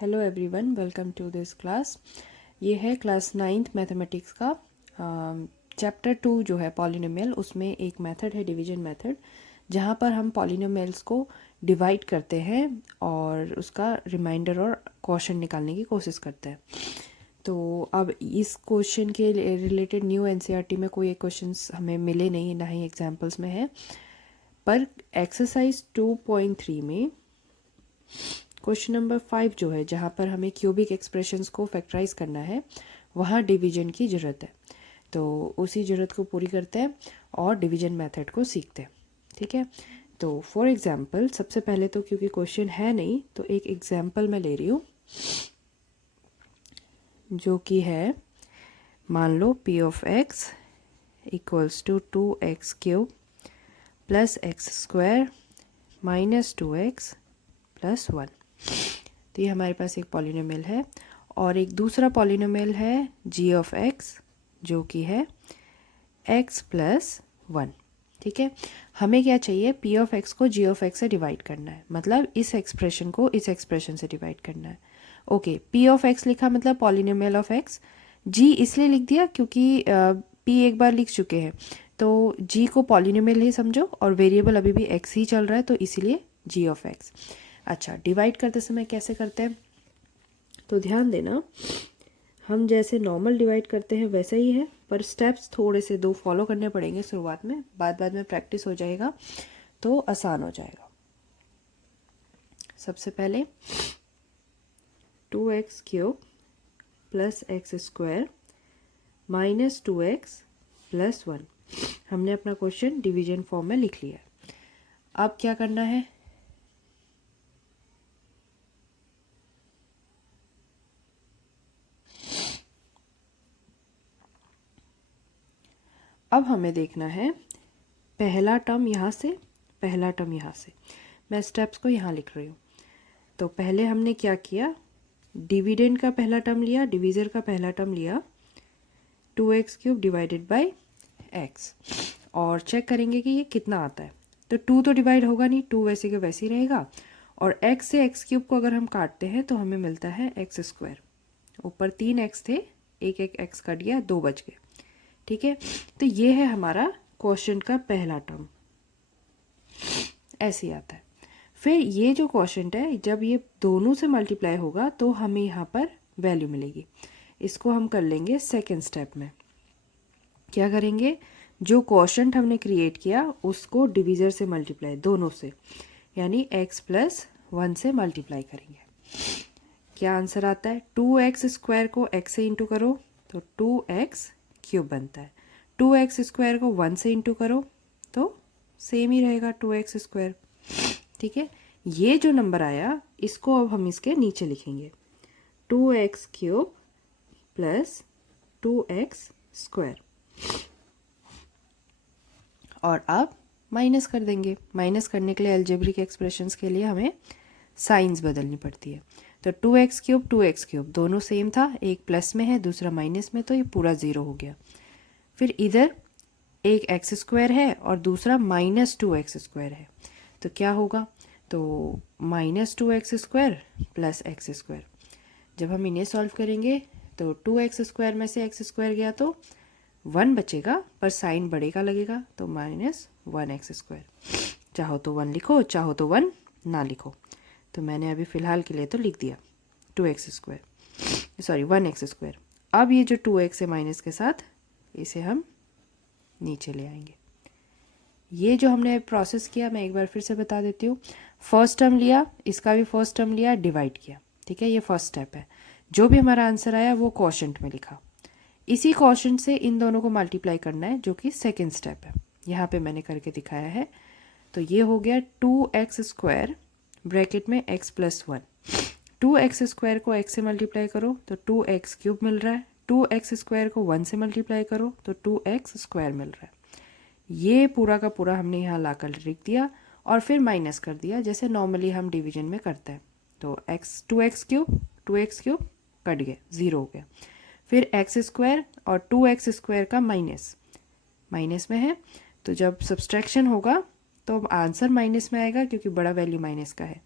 Hello everyone, welcome to this class. ये है class 9th mathematics का चैप्टर 2 जो है पॉलिनोमियल। उसमें एक मेथड है डिवीजन मेथड, जहाँ पर हम पॉलिनोमियल्स को डिवाइड करते हैं और उसका रिमाइंडर और क्वोशंट निकालने की कोशिश करते हैं। तो अब इस क्वेश्चन के रिलेटेड न्यू एनसीईआरटी में कोई क्वेश्चंस हमें मिले नहीं, ना ही एग्जाम्पल्स में है। पर एक्सरसाइज 2.3 में क्वेश्चन नंबर 5 जो है, जहाँ पर हमें क्यूबिक एक्सप्रेशंस को फैक्टराइज करना है, वहाँ डिवीजन की ज़रूरत है। तो उसी ज़रूरत को पूरी करते हैं और डिवीजन मेथड को सीखते हैं। ठीक है, तो फॉर एग्जांपल सबसे पहले तो क्योंकि क्वेश्चन है नहीं, तो एक एग्जांपल मैं ले रही हूँ जो कि है, मान लो p of x equals to 2x cube plus x square minus 2x plus 1। तो ये हमारे पास एक पॉलिनोमियल है और एक दूसरा पॉलिनोमियल है g ऑफ x जो कि है x प्लस 1। ठीक है, हमें क्या चाहिए, p ऑफ x को g ऑफ x से डिवाइड करना है, मतलब इस एक्सप्रेशन को इस एक्सप्रेशन से डिवाइड करना है। ओके, p ऑफ x लिखा मतलब पॉलिनोमियल ऑफ x। g इसलिए लिख दिया क्योंकि p एक बार लिख चुके हैं, तो g को पॉलिनोमियल ही समझो और वेरिएबल अभी भी x ही चल रहा है, तो इसीलिए g ऑफ x। अच्छा, डिवाइड करते समय कैसे करते हैं, तो ध्यान देना, हम जैसे नॉर्मल डिवाइड करते हैं वैसा ही है, पर स्टेप्स थोड़े से 2 फॉलो करने पड़ेंगे शुरुआत में, बाद में प्रैक्टिस हो जाएगा तो आसान हो जाएगा। सबसे पहले 2x cube plus x square minus 2x plus 1, हमने अपना क्वेश्चन डिवीजन फॉर्म में लिख लिया। अब क्या करना है, अब हमें देखना है पहला टर्म यहाँ से, पहला टर्म यहाँ से। मैं स्टेप्स को यहाँ लिख रही हूँ। तो पहले हमने क्या किया, डिविडेंड का पहला टर्म लिया, डिवीज़र का पहला टर्म लिया, 2x cube divided by x, और चेक करेंगे कि ये कितना आता है। तो 2 तो डिवाइड होगा नहीं, 2 वैसे के वैसे ही रहेगा, और x से x क्यूब को अगर हम काटते हैं तो हमें मिलता है एक्स स्क्वायर। ऊपर 3x थे, एक एक x कट गया, 2 बच गए। ठीक है, तो ये है हमारा क्वोशंट का पहला टर्म, ऐसे ही आता है। फिर ये जो क्वोशंट है, जब ये दोनों से मल्टीप्लाई होगा तो हमें यहाँ पर वैल्यू मिलेगी। इसको हम कर लेंगे सेकेंड स्टेप में। क्या करेंगे, जो क्वोशंट हमने क्रिएट किया उसको डिवीज़र से मल्टीप्लाई, दोनों से, यानी x प्लस 1 से मल्टीप्लाई करेंगे। क्या आंसर आता है, 2x स्क्वायर को x से इंटू करो तो 2x क्यूब बनता है, 2x स्क्वायर को 1 से इंटू करो तो सेम ही रहेगा 2x स्क्वायर। ठीक है, ये जो नंबर आया इसको अब हम इसके नीचे लिखेंगे, 2x cube plus 2x square, और अब माइनस कर देंगे। माइनस करने के लिए अलजेब्रिक एक्सप्रेशंस के लिए हमें साइंस बदलनी पड़ती है। तो 2x क्यूब 2x क्यूब दोनों सेम था, एक प्लस में है दूसरा माइनस में, तो ये पूरा 0 हो गया। फिर इधर एक एक्स स्क्वायर है और दूसरा माइनस 2x स्क्वायर है, तो क्या होगा, तो minus 2x square plus x square. जब हम इन्हें सॉल्व करेंगे तो 2x स्क्वायर में से एक्स स्क्वायर गया तो 1 बचेगा, पर साइन बढ़ेगा लगेगा, तो माइनस 1x स्क्वायर। चाहो तो 1 लिखो, चाहो तो 1 ना लिखो, तो मैंने अभी फ़िलहाल के लिए तो लिख दिया 2x square, sorry 1x square. अब ये जो 2x है माइनस के साथ, इसे हम नीचे ले आएंगे। ये जो हमने प्रोसेस किया मैं एक बार फिर से बता देती हूँ। फर्स्ट टर्म लिया, इसका भी फर्स्ट टर्म लिया, डिवाइड किया। ठीक है, ये फर्स्ट स्टेप है। जो भी हमारा आंसर आया वो क्वोशंट में लिखा, इसी क्वोशंट से इन दोनों को मल्टीप्लाई करना है, जो कि सेकेंड स्टेप है। यहाँ पे मैंने करके दिखाया है। तो ये हो गया 2x स्क्वायर ब्रैकेट में x प्लस 1, 2x स्क्वायर को x से मल्टीप्लाई करो तो 2x क्यूब मिल रहा है, 2x स्क्वायर को 1 से मल्टीप्लाई करो तो 2x स्क्वायर मिल रहा है। ये पूरा का पूरा हमने यहाँ ला कर लिख दिया और फिर माइनस कर दिया, जैसे नॉर्मली हम डिवीजन में करते हैं। तो x 2x क्यूब कट गए, 0 हो गया। फिर एक्स स्क्वायर और 2x स्क्वायर का माइनस, माइनस में है, तो जब सब्सट्रैक्शन होगा तो आंसर माइनस में आएगा क्योंकि बड़ा वैल्यू माइनस का है,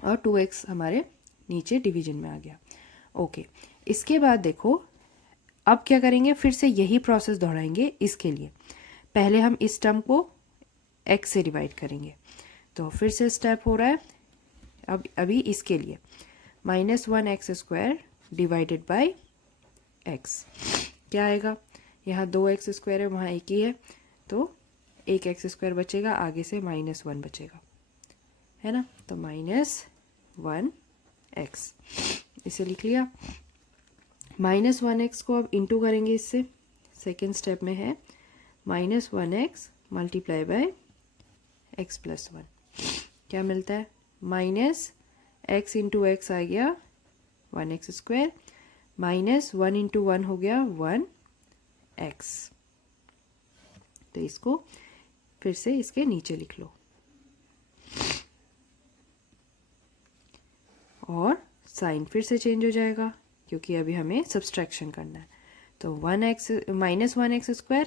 और 2x हमारे नीचे डिवीजन में आ गया। ओके, इसके बाद देखो अब क्या करेंगे, फिर से यही प्रोसेस दोहराएंगे इसके लिए। पहले हम इस टर्म को x से डिवाइड करेंगे, तो फिर से स्टेप हो रहा है अब अभी इसके लिए -1x² डिवाइडेड बाय x। क्या आएगा, यहाँ 2x² है, वहाँ एक ही है, तो एक x² बचेगा, आगे से -1 बचेगा, है ना। तो -1x इसे लिख लिया। -1x को अब इंटू करेंगे इससे, सेकेंड स्टेप में है -1x मल्टीप्लाई बाय x+1। क्या मिलता है, -x इंटू x आ गया 1x², -1 इंटू 1 हो गया 1x। तो इसको फिर से इसके नीचे लिख लो और साइन फिर से चेंज हो जाएगा क्योंकि अभी हमें सब्सट्रैक्शन करना है। तो -1x²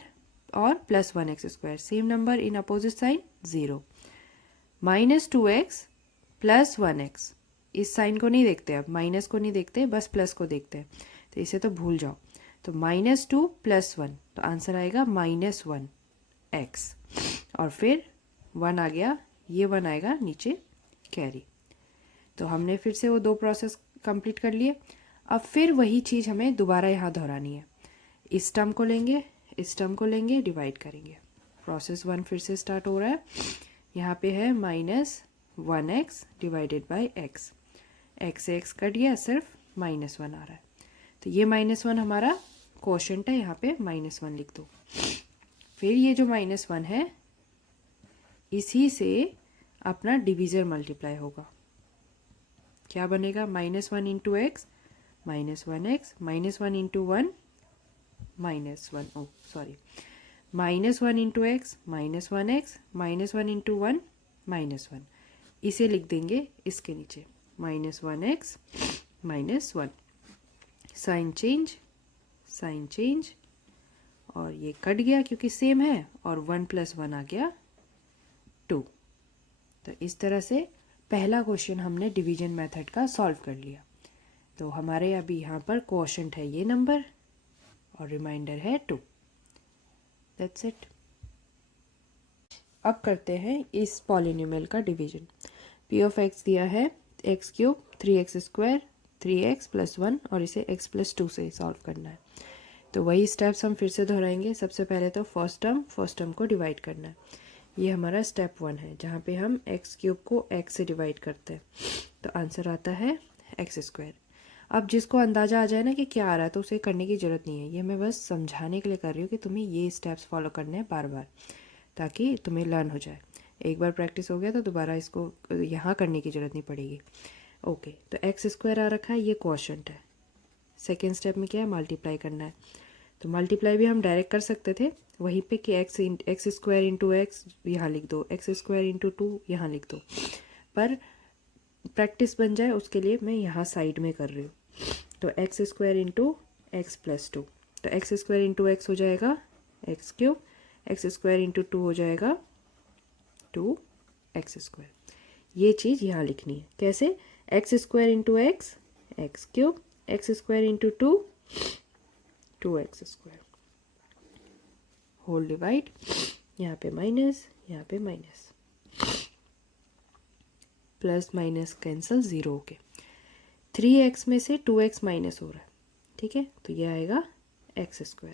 और +1x², same number in opposite sign 0। -2x + 1x, इस साइन को नहीं देखते, अब माइनस को नहीं देखते, बस प्लस को देखते हैं, तो इसे तो भूल जाओ। तो -2 + 1, तो आंसर आएगा -1x, और फिर 1 आ गया, ये 1 आएगा नीचे कैरी। तो हमने फिर से वो दो प्रोसेस कंप्लीट कर लिए। अब फिर वही चीज़ हमें दोबारा यहाँ दोहरानी है। इस टर्म को लेंगे, इस टर्म को लेंगे, डिवाइड करेंगे। प्रोसेस 1 फिर से स्टार्ट हो रहा है। यहाँ पे है -1x divided by x, x से x कट गया, सिर्फ -1 आ रहा है, तो ये -1 हमारा क्वोशंट है, यहाँ पे -1 लिख दो। फिर ये जो -1 है इसी से अपना डिवीज़र मल्टीप्लाई होगा। क्या बनेगा, -1 into x -1x, -1 into 1 -1, oh sorry, -1 into x -1x, -1 into 1 -1, इसे लिख देंगे इसके नीचे -1x -1, साइन चेंज, और ये कट गया क्योंकि सेम है, और 1 + 1 आ गया 2। तो इस तरह से पहला क्वेश्चन हमने डिवीजन मेथड का सॉल्व कर लिया। तो हमारे अभी यहाँ पर क्वोशंट है ये नंबर और रिमाइंडर है 2। That's it. अब करते हैं इस पॉलिनोमियल का डिवीजन। p ऑफ x दिया है x³ 3x² 3x + 1, और इसे x + 2 से सॉल्व करना है। तो वही स्टेप्स हम फिर से दोहराएंगे। सबसे पहले तो फर्स्ट टर्म को डिवाइड करना है। ये हमारा स्टेप 1 है जहाँ पे हम x³ को x से डिवाइड करते हैं, तो आंसर आता है x²। अब जिसको अंदाज़ा आ जाए ना कि क्या आ रहा है तो उसे करने की ज़रूरत नहीं है, ये मैं बस समझाने के लिए कर रही हूँ कि तुम्हें ये स्टेप्स फॉलो करने हैं बार बार, ताकि तुम्हें लर्न हो जाए। एक बार प्रैक्टिस हो गया तो दोबारा इसको यहाँ करने की ज़रूरत नहीं पड़ेगी। ओके, तो x² आ रखा है, ये क्वोशंट है। सेकेंड स्टेप में क्या है, मल्टीप्लाई करना है। तो मल्टीप्लाई भी हम डायरेक्ट कर सकते थे वहीं पे कि x² इंटू x यहाँ लिख दो, x² इंटू 2 यहाँ लिख दो, पर प्रैक्टिस बन जाए उसके लिए मैं यहाँ साइड में कर रही हूँ। तो x² इंटू x + 2, तो x² इंटू x हो जाएगा x³, x² इंटू 2 हो जाएगा 2x²। ये चीज़ यहाँ लिखनी है। कैसे, x² into x x³, x² into 2 2x², whole divide, यहाँ पे माइनस, यहाँ पे माइनस, प्लस माइनस कैंसिल, 0 हो के 3x में से 2x माइनस हो रहा है, ठीक है। तो ये आएगा x²,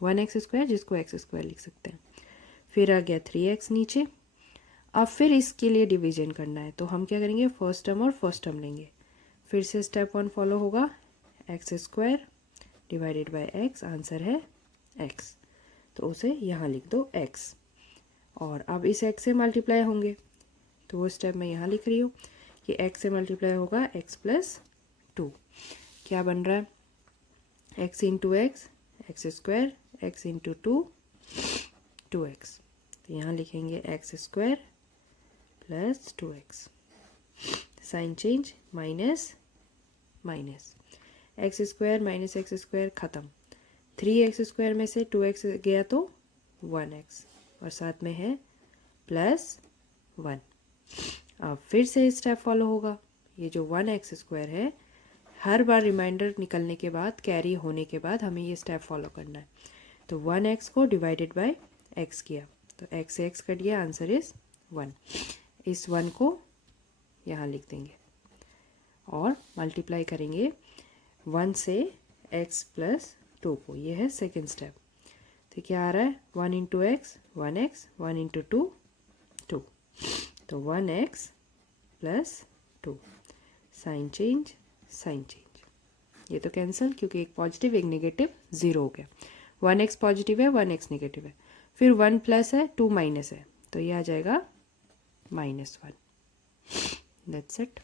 1x², जिसको x² लिख सकते हैं। फिर आ गया 3x नीचे। अब फिर इसके लिए डिवीजन करना है, तो हम क्या करेंगे, फर्स्ट टर्म और फर्स्ट टर्म लेंगे। फिर से स्टेप 1 फॉलो होगा, x² divided by x, answer है x, तो उसे यहाँ लिख दो x। और अब इस x से मल्टीप्लाई होंगे, तो वो स्टेप मैं यहाँ लिख रही हूँ कि x से मल्टीप्लाई होगा x + 2। क्या बन रहा है, x into x x², x into 2 2x, तो यहाँ लिखेंगे x² + 2x, sign change, minus minus, x² - x² ख़त्म, 3x² में से 2x गया तो 1x, और साथ में है +1। अब फिर से स्टेप फॉलो होगा, ये जो 1x² है, हर बार रिमाइंडर निकलने के बाद, कैरी होने के बाद हमें ये स्टेप फॉलो करना है। तो 1x को डिवाइडेड बाय x किया, तो x से x कट गया, आंसर इज़ 1। इस 1 को यहाँ लिख देंगे और मल्टीप्लाई करेंगे 1 से x प्लस 2 को, ये है सेकेंड स्टेप। तो क्या आ रहा है, 1 इंटू एक्स 1x, 1 इंटू 2 2, तो 1x plus 2, sign change sign change, ये तो कैंसिल क्योंकि एक पॉजिटिव एक नेगेटिव, 0 हो गया। 1x पॉजिटिव है, 1x नेगेटिव है, फिर 1 प्लस है, 2 माइनस है, तो ये आ जाएगा -1। That's it.